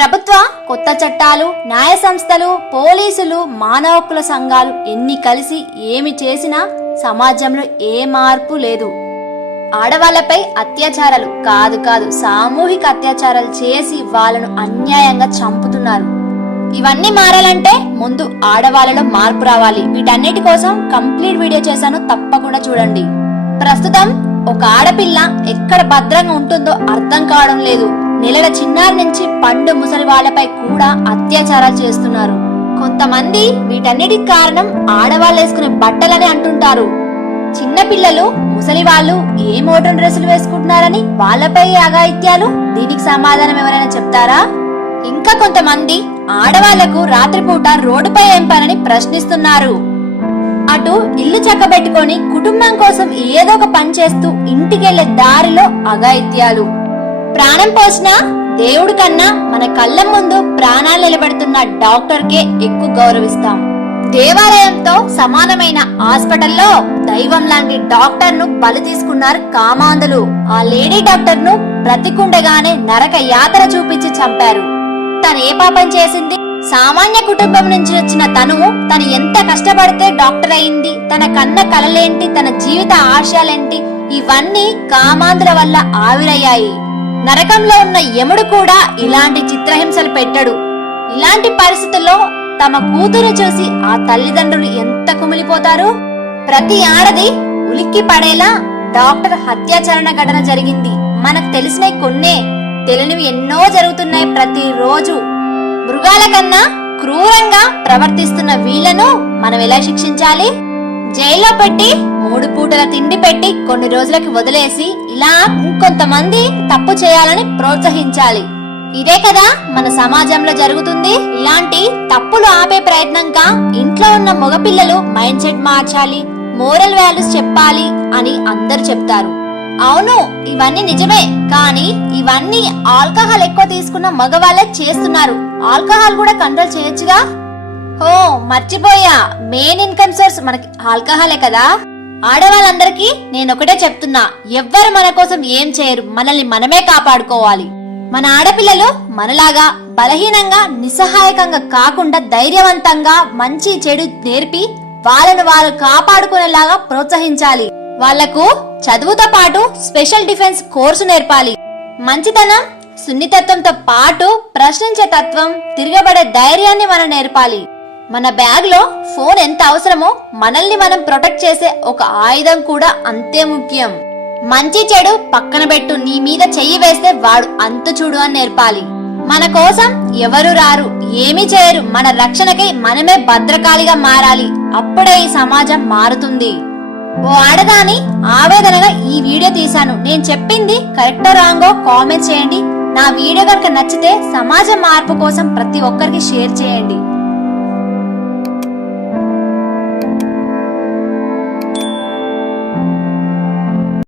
ప్రభుత్వ కొత్త చట్టాలు, న్యాయ సంస్థలు, పోలీసులు, మానవ హక్కుల సంఘాలు ఎన్ని కలిసి ఏమి చేసినా సమాజంలో ఏ మార్పు లేదు. ఆడవాళ్లపై అత్యాచారాలు కాదు సామూహిక అత్యాచారాలు చేసి వాళ్ళను అన్యాయంగా చంపుతున్నారు. ఇవన్నీ మారాలంటే ముందు ఆడవాళ్ళలో మార్పు రావాలి. వీటన్నిటి కోసం కంప్లీట్ వీడియో చేశాను, తప్పకుండా చూడండి. ప్రస్తుతం ఒక ఆడపిల్ల ఎక్కడ భద్రంగా ఉంటుందో అర్థం కావడం లేదు. నెలల చిన్నారి నుంచి పండు ముసలి వాళ్ళపై కూడా అత్యాచారాలు చేస్తున్నారు. కొంతమంది వీటన్నిటికి కారణం ఆడవాళ్ళు వేసుకునే బట్టలని అంటుంటారు. చిన్న పిల్లలు, ముసలి వాళ్ళు ఏ మోడర్న్ డ్రెస్సులు వేసుకుంటున్నారని వాళ్ళపై అఘాయిత్యాలు. దీనికి సమాధానం ఎవరైనా చెప్తారా? ఇంకా కొంతమంది ఆడవాళ్లకు రాత్రిపూట రోడ్డుపై ఏం పనని ప్రశ్నిస్తున్నారు. అటు ఇల్లు చక్కబెట్టుకొని కుటుంబం కోసం ఏదో ఒక పని చేస్తూ ఇంటికెళ్లే దారిలో అఘాయిత్యాలు. ప్రాణం పోసిన దేవుడు కన్నా మన కళ్ళ ముందు ప్రాణాలు నిలబెడుతున్న డాక్టర్ కే ఎక్కువ గౌరవిస్తాం. దేవాలయంతో సమానమైన హాస్పిటల్లో దైవం లాంటి డాక్టర్ ను బలి తీసుకున్నారు కామాంధులు. ఆ లేడీ డాక్టర్ ను బ్రతికుండగానే నరక యాతన చూపించి చంపారు. తను ఏ పాపం చేసింది? సామాన్య కుటుంబం నుంచి వచ్చిన తను ఎంత కష్టపడితే డాక్టర్ అయింది? తన కన్న కలలేంటి? తన జీవిత ఆశయాలేంటి? ఇవన్నీ కామాంధుల వల్ల ఆవిరయ్యాయి. నరకంలో ఉన్న యముడు కూడా ఇలాంటి చిత్రహింసలు పెట్టడు. ఇలాంటి పరిస్థితుల్లో తమ కూతురు చూసి ఆ తల్లిదండ్రులు ఎంత కుమిలిపోతారు. ప్రతి ఆడది ఉలిక్కి పడేలా డాక్టర్ హత్యాచరణ ఘటన జరిగింది. మనకు తెలిసినవి కొన్నే, తెలియనివి ఎన్నో జరుగుతున్నాయి ప్రతిరోజు. మృగాల కన్నా క్రూరంగా ప్రవర్తిస్తున్న వీళ్లను మనం ఎలా శిక్షించాలి? జైల్లో పెట్టి 3 పూటల తిండి పెట్టి కొన్ని రోజులకి వదిలేసి ఇలా ఇంకొంతమంది తప్పు చేయాలని ప్రోత్సహించాలి. ఇదే కదా మన సమాజంలో జరుగుతుంది. ఇలాంటి తప్పులు ఆపే ప్రయత్నంగా ఇంట్లో ఉన్న మగపిల్లలు మైండ్ సెట్ మార్చాలి, మోరల్ వాల్యూస్ చెప్పాలి అని అందరు చెప్తారు. అవును, ఇవన్నీ నిజమే. కానీ ఇవన్నీ ఆల్కహాల్ ఎక్కువ తీసుకున్న మగవాళ్ళే చేస్తున్నారు. ఆల్కహాల్ కూడా కంట్రోల్ చేయొచ్చుగా. ఓ మర్చిపోయా, మెయిన్ ఇన్కమ్ సోర్స్ మనకి ఆల్కహాలే కదా. ఆడవాళ్ళందరికీ నేనొకటే చెప్తున్నా, ఎవ్వరు మన కోసం ఏం చేయరు. మనల్ని మనమే కాపాడుకోవాలి. మన ఆడపిల్లలు మనలాగా బలహీనంగా నిస్సహాయకంగా కాకుండా ధైర్యవంతంగా మంచి చెడు నేర్పి వాళ్ళను వాళ్ళు కాపాడుకునేలాగా ప్రోత్సహించాలి. వాళ్లకు చదువుతో పాటు స్పెషల్ డిఫెన్స్ కోర్సు నేర్పాలి. మంచితనం, సున్నితత్వంతో పాటు ప్రశ్నించే తత్వం, తిరగబడే ధైర్యాన్ని మనం నేర్పాలి. మన బ్యాగ్ లో ఫోన్ ఎంత అవసరమో మనల్ని మనం ప్రొటెక్ట్ చేసే ఒక ఆయుధం కూడా అంతే ముఖ్యం. మంచి చెడు పక్కన పెట్టు, నీ మీద చెయ్యి వేస్తే వాడు అంతు చూడు అని నేర్పాలి. మన కోసం ఎవరు రారు, ఏమీ చేయరు. మన రక్షణకై మనమే భద్రకాళిగా మారాలి. అప్పుడే ఈ సమాజం మారుతుంది. ఓ ఆడదాని ఆవేదనగా ఈ వీడియో తీశాను. నేను చెప్పింది కరెక్టో రాంగో కామెంట్ చేయండి. నా వీడియో కనుక నచ్చితే సమాజ మార్పు కోసం ప్రతి ఒక్కరికి షేర్ చేయండి.